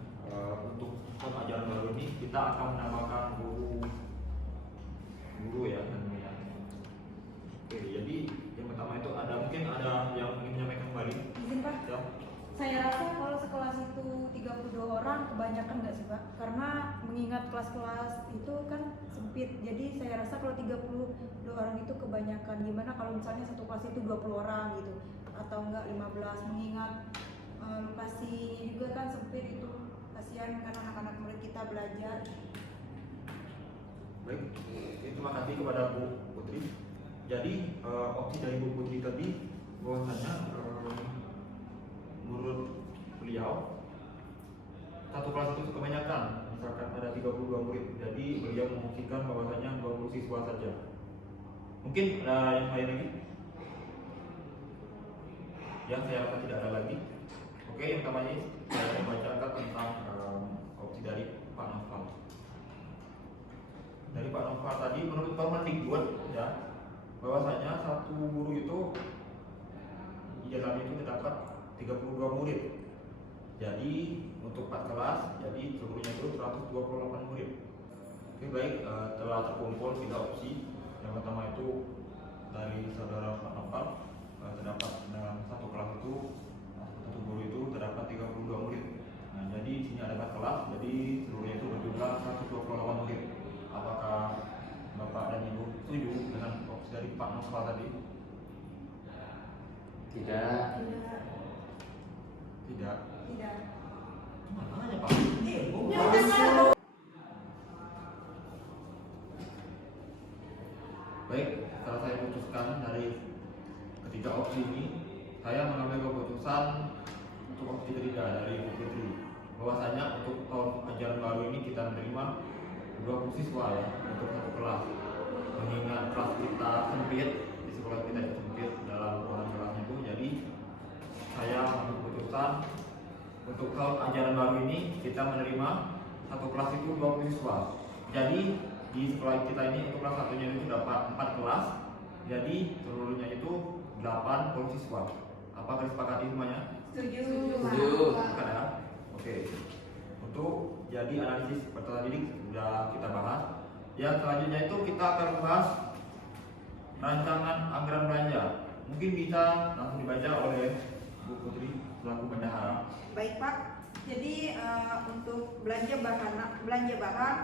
untuk tahun ajaran baru ini kita akan menambahkan guru ya. Oke, jadi yang pertama itu mungkin ada yang ingin menyampaikan kembali. Izin Pak. Ya. Saya rasa kalau sekelas itu 32 orang kebanyakan nggak sih Pak? Karena mengingat kelas-kelas itu kan sempit. Jadi saya rasa kalau 32 orang itu kebanyakan. Gimana kalau misalnya satu kelas itu 20 orang gitu, atau enggak 15, mengingat lokasi juga kan sempit itu. Kasihan kan anak-anak murid kita belajar. Baik, terima kasih kepada Bu Putri. Jadi opsi dari Bu Putri tadi bahwasanya menurut beliau satu kelas itu kebanyakan, misalkan ada 32 murid, jadi beliau memungkinkan bahwasanya 20 siswa saja. Mungkin ada yang lain lagi? Yang saya rasa tidak ada lagi. Oke, yang pertama ini saya membacakan tentang opsi dari Pak Nopal. Dari Pak Nopal tadi menurut Kemendikbud ya, bahwasanya satu guru itu di dalam itu terdapat 32 murid. Jadi untuk 4 kelas, jadi seluruhnya itu 128 murid. Oke, baik, telah terkumpul 3 opsi. Yang pertama itu dari saudara Pak Nopal, terdapat dalam satu kelas itu satu guru itu terdapat 32 murid. Nah, jadi di sini ada 4 kelas, jadi seluruhnya itu berjumlah 128 murid. Apakah Bapak dan Ibu setuju dengan opsi dari Pak Nopal tadi? Tidak. Tidak. Tidak. Makanya Pak. Baik, setelah saya putuskan dari ketiga opsi ini, saya mengambil keputusan untuk opsi ketiga dari Bu Putri, bahwasanya untuk tahun ajaran baru ini kita menerima 20 siswa ya untuk satu kelas. Mengingat kelas kita sempit, di sekolah kita itu sempit dalam ruangan kelasnya itu, jadi saya mengambil keputusan untuk tahun ajaran baru ini kita menerima satu kelas itu 20 siswa. Jadi di sekolah kita ini untuk kelas satunya itu dapat 4 kelas, jadi seluruhnya itu 80 siswa. Apakah disepakati semuanya? Setuju. Setuju. Bukan ya? Oke. Untuk jadi analisis peserta didik sudah kita bahas. Yang selanjutnya itu kita akan membahas rancangan anggaran belanja. Mungkin bisa langsung dibaca oleh Bu Putri selaku bendahara. Baik Pak. Jadi untuk belanja bahan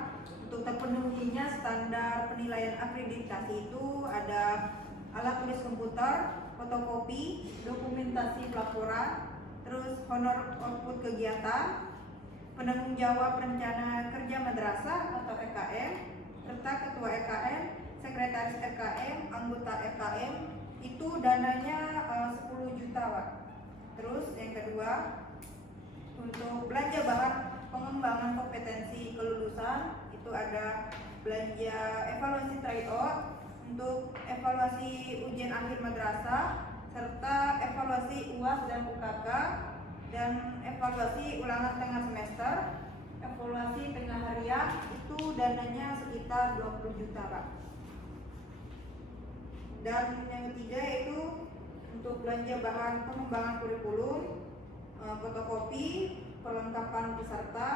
untuk terpenuhinya standar penilaian akreditasi itu ada alat tulis komputer, fotokopi, dokumentasi pelaporan, terus honor output kegiatan, penanggung jawab rencana kerja madrasah atau EKM, serta ketua EKM, sekretaris EKM, anggota EKM, itu dananya 10 juta Pak. Terus yang kedua, untuk belanja bahan pengembangan kompetensi kelulusan itu ada belanja evaluasi tryout untuk evaluasi ujian akhir madrasah serta evaluasi UAS dan UKK dan evaluasi ulangan tengah semester, evaluasi tengah harian itu dananya sekitar 20 juta Pak. Dan yang ketiga yaitu untuk belanja bahan pengembangan kurikulum, fotokopi, perlengkapan peserta,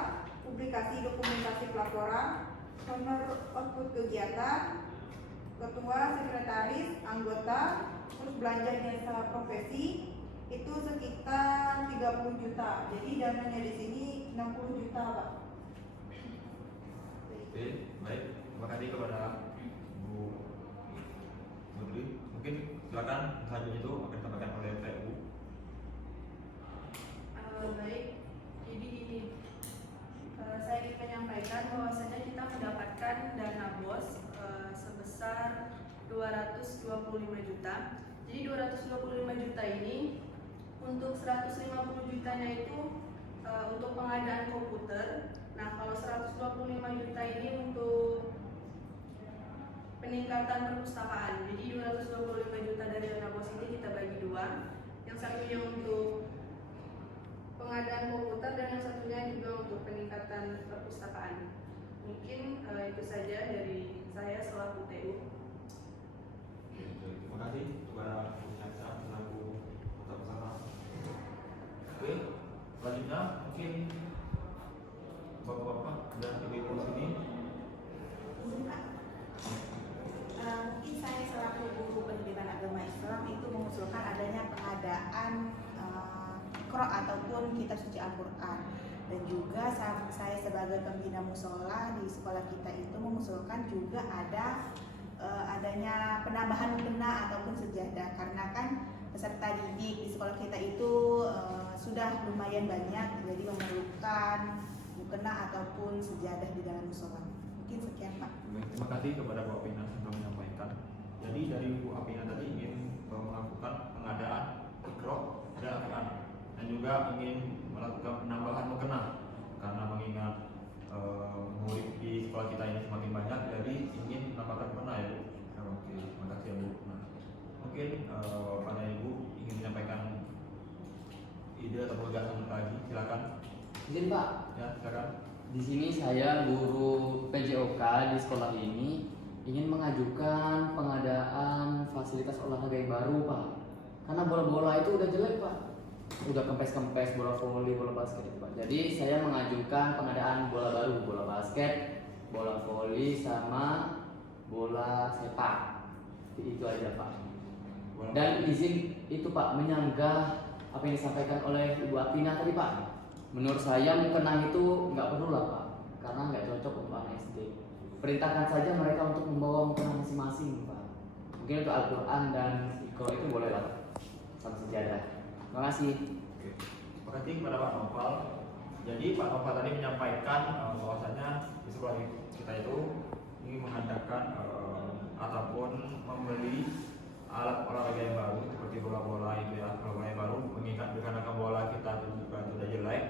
publikasi dokumentasi pelaporan, honor output kegiatan, ketua, sekretaris, anggota, terus belanja jasa profesi itu sekitar 30 juta. Jadi dananya di sini 60 juta Pak. Oke, baik. Terima kasih kepada Bu Putri. Mungkin silakan selanjutnya itu akan disampaikan oleh PU. Baik, jadi gini, saya ingin menyampaikan bahwasanya kita mendapatkan dana BOS sebesar 225 juta. Jadi 225 juta ini untuk 150 jutanya itu untuk pengadaan komputer. Nah, kalau 125 juta ini untuk peningkatan perpustakaan. Jadi 225 juta dari dana BOS ini kita bagi dua. Yang satunya untuk pengadaan komputer dan yang satunya juga untuk peningkatan perpustakaan. Mungkin itu saja dari saya selaku TU. Terima kasih kepada Bu Syaksa selaku kota bersama. Oke, selanjutnya mungkin bapak-bapak dan ibu-ibu sini. Mungkin saya selaku guru pendidikan agama Islam itu mengusulkan adanya pengadaan Iqra ataupun kitab suci Al-Quran. Dan juga saya sebagai pembina musola di sekolah kita itu mengusulkan juga adanya penambahan mukena ataupun sejadah, karena kan peserta didik di sekolah kita itu sudah lumayan banyak, jadi memerlukan mukena ataupun sejadah di dalam musola. Mungkin sekian Pak. Terima kasih kepada Bu Apina sudah menyampaikan. Jadi dari Bu Apina tadi ingin melakukan pengadaan Iqra dan Al-Quran dan juga ingin melakukan penambahan mukena karena mengingat murid di sekolah kita ini semakin banyak, jadi ingin menambahkan mukena ya Bu. Oke, terima kasih ya Bu. Nah, mungkin pada Ibu ingin menyampaikan ide atau gagasan lagi, silakan. Izin Pak, Ya, silakan. di sini saya guru PJOK di sekolah ini ingin mengajukan pengadaan fasilitas olahraga yang baru Pak. Karena bola-bola itu udah jelek Pak, udah kempes-kempes, bola voli, bola basket itu Pak. Jadi saya mengajukan pengadaan bola baru, bola basket, bola voli, sama bola sepak. Itu aja Pak. Dan izin itu Pak, menyanggah apa yang disampaikan oleh Ibu Atina tadi Pak. Menurut saya mukena itu nggak perlu lah Pak, karena nggak cocok untuk anak SD. Perintahkan saja mereka untuk membawa mukena masing-masing Pak. Mungkin untuk Al-Quran dan Iqra itu boleh lah Pak, sama sejadah. Terima kasih. Oke. Terima kasih kepada Pak Noval. Jadi Pak Noval tadi menyampaikan bahwasanya di sekolah kita itu ingin mengadakan ataupun membeli alat olahraga yang baru seperti bola-bola itu ya, bola yang baru, mengingat dengan bola kita itu juga sudah jelek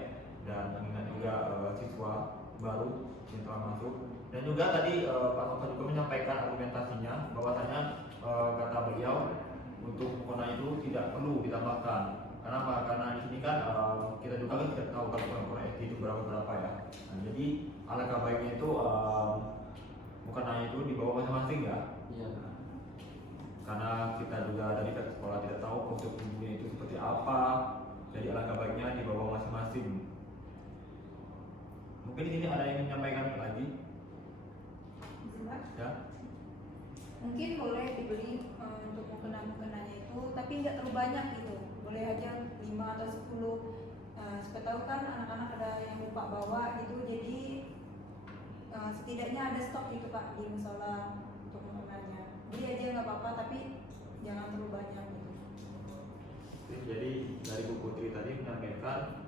dan mengingat juga siswa baru yang telah masuk. Dan juga tadi Pak Noval juga menyampaikan argumentasinya bahwasanya kata beliau untuk mukena itu tidak perlu ditambahkan. Kenapa? Karena di sini kan kita juga kan tidak tahu kalau ukuran SD itu berapa ya. Nah, jadi alangkah baiknya itu mukena itu dibawa masing-masing ya. Iya. Karena kita juga dari pihak sekolah tidak tahu konsep ilmunya itu seperti apa. Jadi alangkah baiknya dibawa masing-masing. Mungkin di sini ada yang menyampaikan lagi. Ya. Mungkin boleh dibeli untuk mukena-mukenanya itu, tapi nggak terlalu banyak gitu. Boleh aja 5 atau 10. Siapa tahu kan anak-anak ada yang lupa bawa gitu, jadi setidaknya ada stok gitu Pak di musola untuk mukenanya. Beli aja nggak apa-apa, tapi jangan terlalu banyak gitu. Jadi dari Bu Putri tadi menyampaikan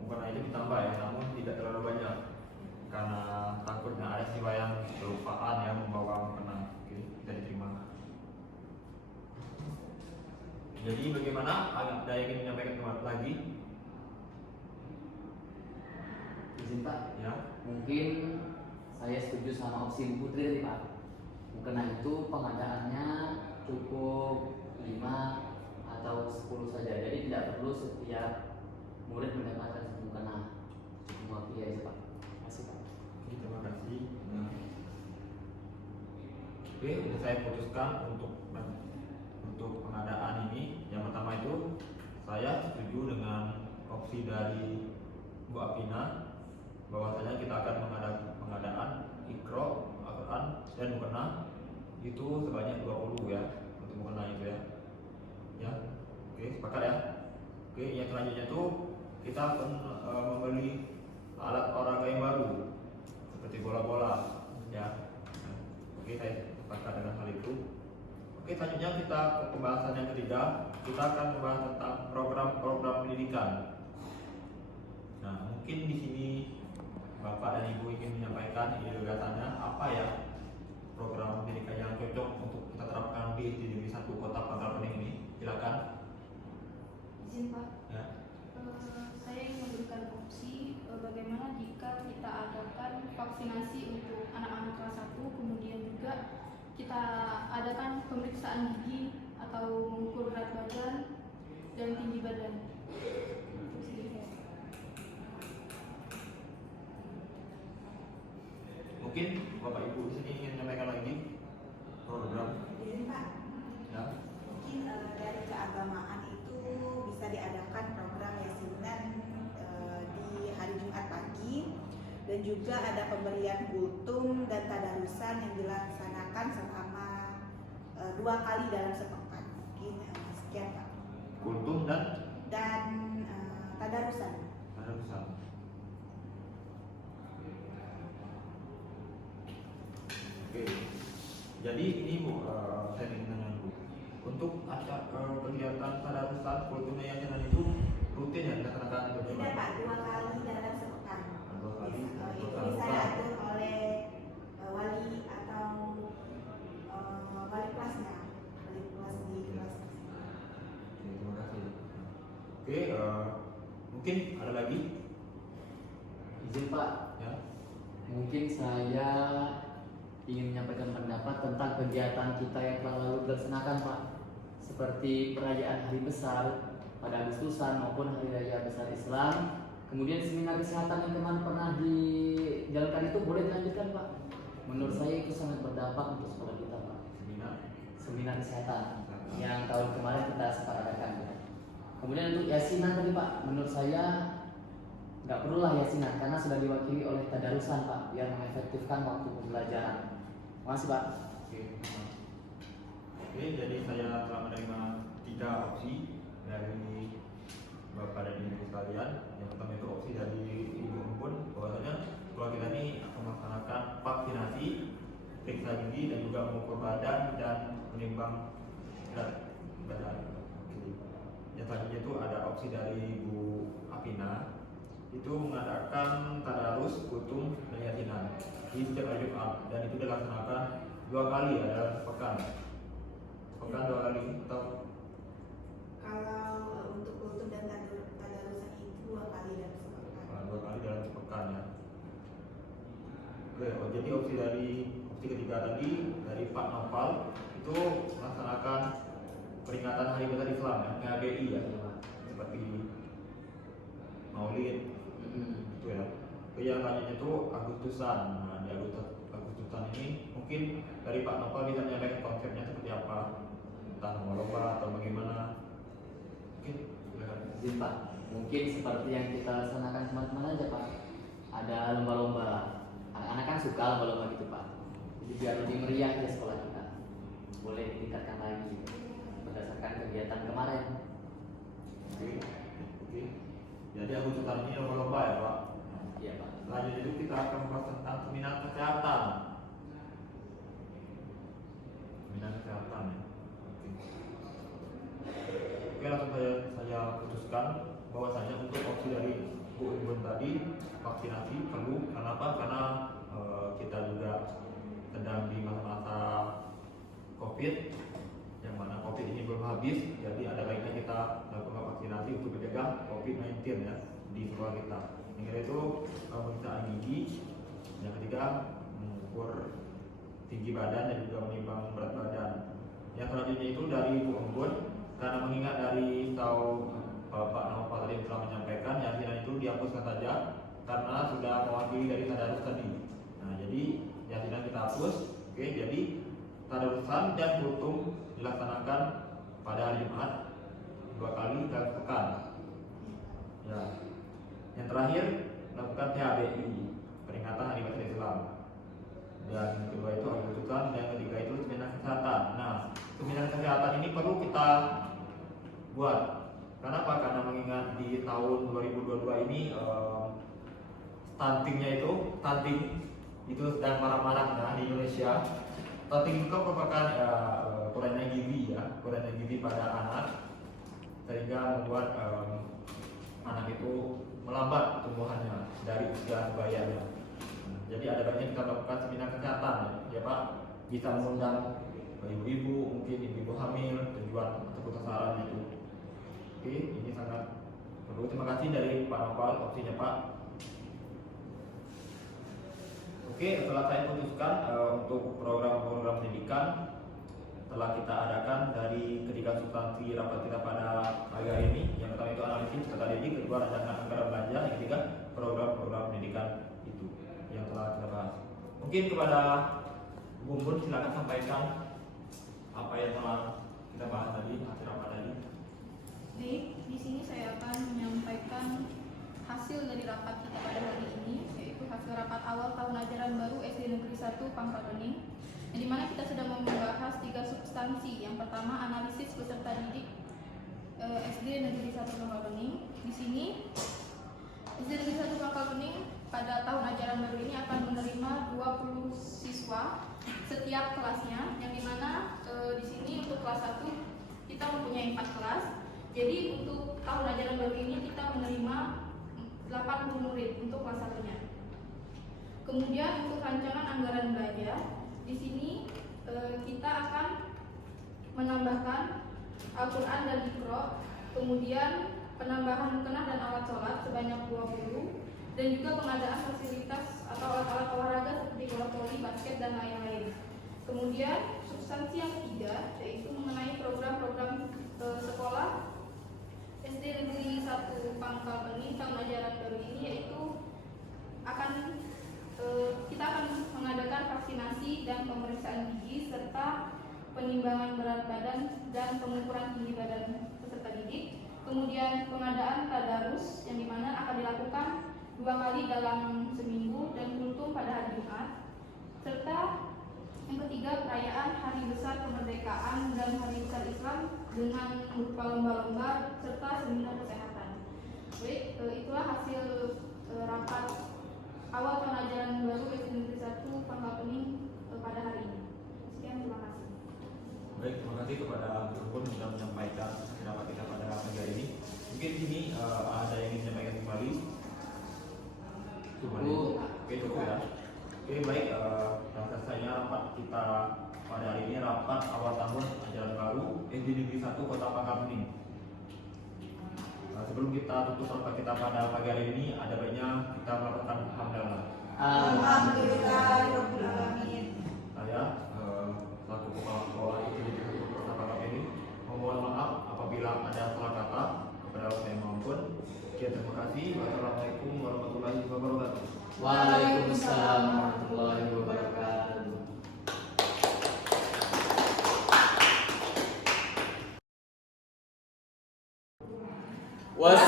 mukena itu ditambah ya, namun tidak terlalu banyak karena takutnya ada siswa yang kelupaan yang membawa mukena. Oke, bisa diterima. Jadi bagaimana? Ada yang ingin menyampaikan lagi? Izin Pak, Ya. mungkin saya setuju sama opsi Bu Putri tadi Pak. Mukena itu pengadaannya cukup 5 atau 10 saja. Jadi tidak perlu setiap murid mendapatkan satu mukena. Cuma Oke, ini saya putuskan untuk pengadaan ini. Yang pertama itu saya setuju dengan opsi dari Bu Apina bahwasanya kita akan pengadaan Iqra, Al-Quran dan mukena itu sebanyak 20 ya, untuk mukena itu ya. Ya. Oke, sepakat ya. Oke, yang selanjutnya itu kita akan membeli alat olahraga yang baru seperti bola-bola ya. Oke, saya sepakat dengan hal itu. Oke, selanjutnya kita ke pembahasan yang ketiga. Kita akan membahas tentang program-program pendidikan. Nah, mungkin di sini Bapak dan Ibu ingin menyampaikan ide gagasannya apa ya program pendidikan yang cocok untuk kita terapkan di negeri satu kota Pangkal Pinang ini. Silakan. Izin Pak. Ya. Saya ingin memberikan opsi bagaimana jika kita adakan vaksinasi untuk anak-anak kelas 1, kemudian juga kita adakan pemeriksaan gigi atau mengukur berat badan dan tinggi badan. Mungkin Bapak Ibu di sini ingin menyampaikan lagi program. Izin Pak, Ya. mungkin dari keagamaan itu bisa diadakan program yasinan di hari Jumat pagi, dan juga ada pemberian kultum dan tadarusan yang dilaksanakan selama 2 kali dalam sepekan. Mungkin sekian Pak. Kultum dan Tadarusan. tadarusan. Oke. Jadi ini Bu, saya ingin tanya dulu. Untuk kegiatan tadarusan kultumnya yang jalan itu rutin ya dilaksanakan Tidak Pak, 2 kali dalam sepekan. 2 kali. Itu bisa diatur oleh wali atau wali kelasnya, wali kelas di kelas. Oke, terima kasih. Oke, mungkin ada lagi Izin Pak, ya. mungkin saya ingin menyampaikan pendapat tentang kegiatan kita yang telah lalu dilaksanakan Pak, seperti perayaan hari besar pada Agustusan maupun hari raya besar Islam. Kemudian seminar kesehatan yang kemarin pernah dijalankan itu boleh dilanjutkan Pak. Menurut saya itu sangat berdampak untuk sekolah kita Pak. Seminar kesehatan yang tahun kemarin kita sempat adakan ya. Kemudian untuk yasinan tadi Pak, menurut saya nggak perlulah yasinan karena sudah diwakili oleh tadarusan Pak, biar mengefektifkan waktu pembelajaran. Terima kasih Pak. Oke, jadi saya telah menerima 3 opsi dari Bapak dan Ibu sekalian. Yang pertama itu opsi dari Ibu Umpun, bahwasanya sekolah kita ini akan melaksanakan vaksinasi, periksa gigi dan juga mengukur badan dan menimbang berat badan. Yang selanjutnya itu ada opsi dari Bu Apina, itu mengadakan tadarus, kultum, dan yasinan di setiap hari Jumat, dan itu dilaksanakan 2 kali ya dalam sepekan. Sepekan 2 kali atau Kalau untuk kultum dan tadarusan itu 2 kali dalam sepekan. 2 kali dalam sepekan ya. Oke, jadi opsi ketiga tadi dari Pak Noval itu melaksanakan peringatan Hari Besar Islam ya, PHBI ya, seperti Maulid itu ya. Yang selanjutnya itu Agustusan. Nah, di Agustusan ini mungkin dari Pak Noval bisa menyampaikan konsepnya seperti apa, entah lomba-lomba atau bagaimana. Mungkin silakan. Izin Pak, mungkin seperti yang kita laksanakan kemarin-kemarin aja Pak. Ada lomba-lomba. Anak-anak kan suka lomba-lomba gitu Pak. Jadi biar lebih meriah ya sekolah kita. Boleh ditingkatkan lagi berdasarkan kegiatan kemarin. Oke. Jadi Agustusan ini lomba-lomba ya Pak. Iya Pak. Selanjutnya itu kita akan membahas tentang seminar kesehatan. Seminar kesehatan ya. Oke, langsung saya putuskan bahwasanya untuk opsi dari Bu Ibu tadi, vaksinasi perlu. Kenapa? Karena kita juga sedang di masa-masa COVID, yang mana COVID ini belum habis, jadi ada baiknya kita lakukan vaksinasi untuk mencegah COVID-19 ya di sekolah kita. Yang kedua itu pemeriksaan gigi, yang ketiga mengukur tinggi badan dan juga menimbang berat badan. Yang selanjutnya itu dari Bu Embun, karena mengingat dari tahu Pak Nova tadi telah menyampaikan, yasinan itu dihapuskan saja karena sudah mewakili dari tadarus tadi. Nah, jadi yasinan kita hapus. Oke, jadi tadarusan dan kultum dilaksanakan pada hari Jumat 2 kali dalam pekan. Ya. Yang terakhir melakukan THBI, peringatan Hari Bahasa Islam. Dan yang kedua itu hari keputusan, dan yang ketiga itu seminar kesehatan. Nah, seminar kesehatan ini perlu kita buat. Kenapa? Karena mengingat di tahun 2022 ini stunting itu sedang marak-maraknya di Indonesia. Stunting itu merupakan kurangnya gizi pada anak, sehingga membuat anak itu melambat pertumbuhannya dari usia sebayanya. Jadi ada baiknya kita melakukan seminar kesehatan, ya Pak. Bisa mengundang ibu-ibu, mungkin ibu-ibu hamil, tujuan ataupun sasaran itu. Oke, ini sangat perlu. Terima kasih dari Pak Noval, opsinya Pak. Oke, setelah saya putuskan untuk program-program pendidikan telah kita adakan dari ketiga substansi rapat kita pada hari ini. Yang pertama itu analisis data didik, kedua rancangan anggaran belanja, yang ketiga program-program pendidikan itu yang telah kita bahas. Mungkin kepada Bung Bun silakan sampaikan apa yang telah kita bahas tadi, hasil rapat tadi. Baik, di sini saya akan menyampaikan hasil dari rapat kita pada hari ini, yaitu hasil rapat awal tahun ajaran baru SD Negeri 1 Pangkal Bening, yang dimana kita sudah membahas 3 substansi. Yang pertama analisis peserta didik SD Negeri 1 Pangkal Bening. Di sini SD Negeri 1 Pangkal Bening pada tahun ajaran baru ini akan menerima 20 siswa setiap kelasnya, yang dimana di sini untuk kelas 1 kita mempunyai 4 kelas. Jadi untuk tahun ajaran baru ini kita menerima 80 murid untuk kelas 1-nya. Kemudian untuk rancangan anggaran belanja, di sini kita akan menambahkan Al-Quran dan Iqra, kemudian penambahan mukena dan alat sholat sebanyak 20, dan juga pengadaan fasilitas atau alat-alat olahraga seperti bola voli, basket, dan lain-lain. Kemudian substansi yang ketiga yaitu mengenai program-program sekolah SD Negeri 1 Pangkal Bening tahun ajaran baru ini, yaitu kita akan mengadakan vaksinasi dan pemeriksaan gigi serta penimbangan berat badan dan pengukuran tinggi badan peserta didik. Kemudian pengadaan tadarus yang dimana akan dilakukan 2 kali dalam seminggu dan kultum pada hari Jumat, serta yang ketiga perayaan Hari Besar Kemerdekaan dan Hari Besar Islam dengan berupa lomba-lomba serta seminar kesehatan. Baik, itulah hasil rapat awal tahun ajaran baru SD Negeri 1 Pangkal Bening pada hari ini. Sekian, terima kasih. Baik, terima kasih kepada Bung Bun sudah menyampaikan pendapat kita pada pagi hari ini. Mungkin di sini ada yang ingin menyampaikan kembali. Oke, cukup ya. Oke, baik. Rasanya rapat kita pada hari ini rapat awal tahun ajaran baru SD Negeri 1 Kota Pangkal Bening. Sebelum kita tutup rapat kita pada pagi hari ini, ada baiknya kita melakukan hamdalah. Alhamdulillahirabbil alamin. Saya selaku kepala sekolah SD Negeri 1 Kota Pangkal Bening memohon maaf apabila ada salah kata kepada Allah yang maupun. Terima kasih. Wassalamualaikum warahmatullahi wabarakatuh. Waalaikumsalam warahmatullahi wabarakatuh. Was